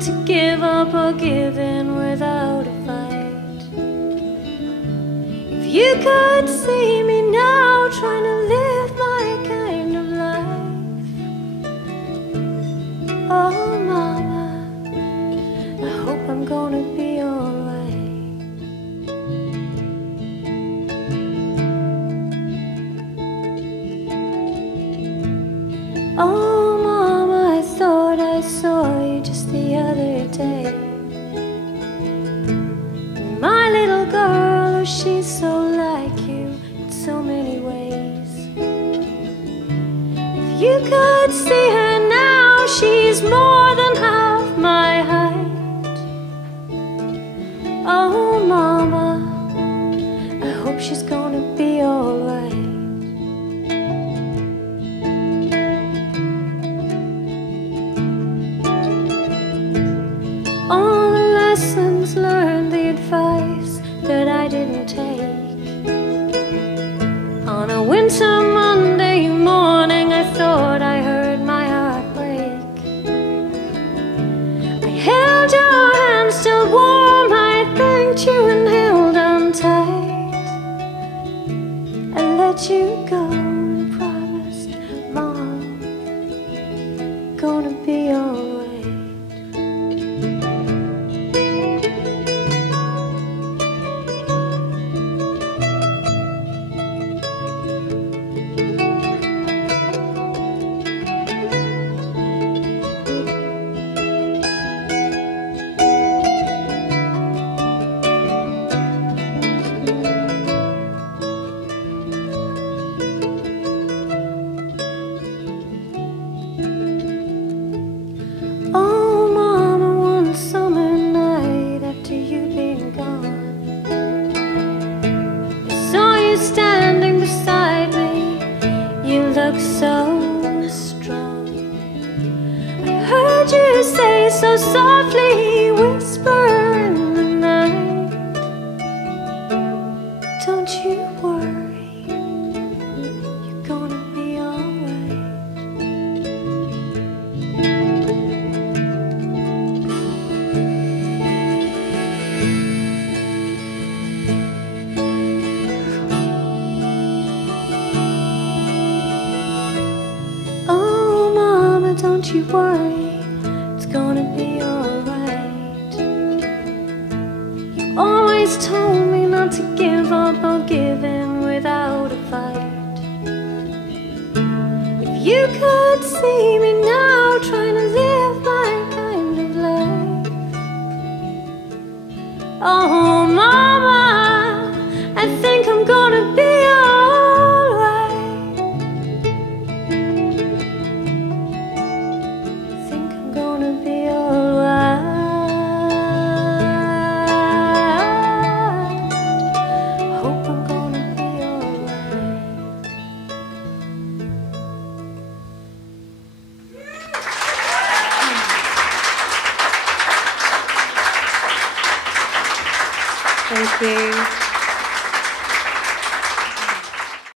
not to give up or give in without a fight. If you could see me now trying to live my kind of life. Oh mama, I hope I'm gonna be alright. Oh mama, I thought I saw you just the other day. My little girl, oh she's so like you in so many ways. If you could see her now, she's more than half my height. Oh mama, I hope she's gonna be alright. All the lessons learned, the advice that I didn't take. On a winter Monday morning, I thought I heard my heart break. I held your hand still warm, I thanked you and held on tight. I let you go and promised, Mom, gonna be alright. Oh mama, one summer night after you'd been gone, I saw you standing beside me. You looked so strong. I heard you say so softly, whisper in the night, don't you worry, you're gonna be alright. Oh mama, don't you worry, it's gonna be alright. You always told me not to give up or give in without a fight. If you could see me now trying to live my kind of life. Oh mama, I think I'm gonna be alright. I think I'm gonna be alright. Hope I'm gonna be alright. Thank you.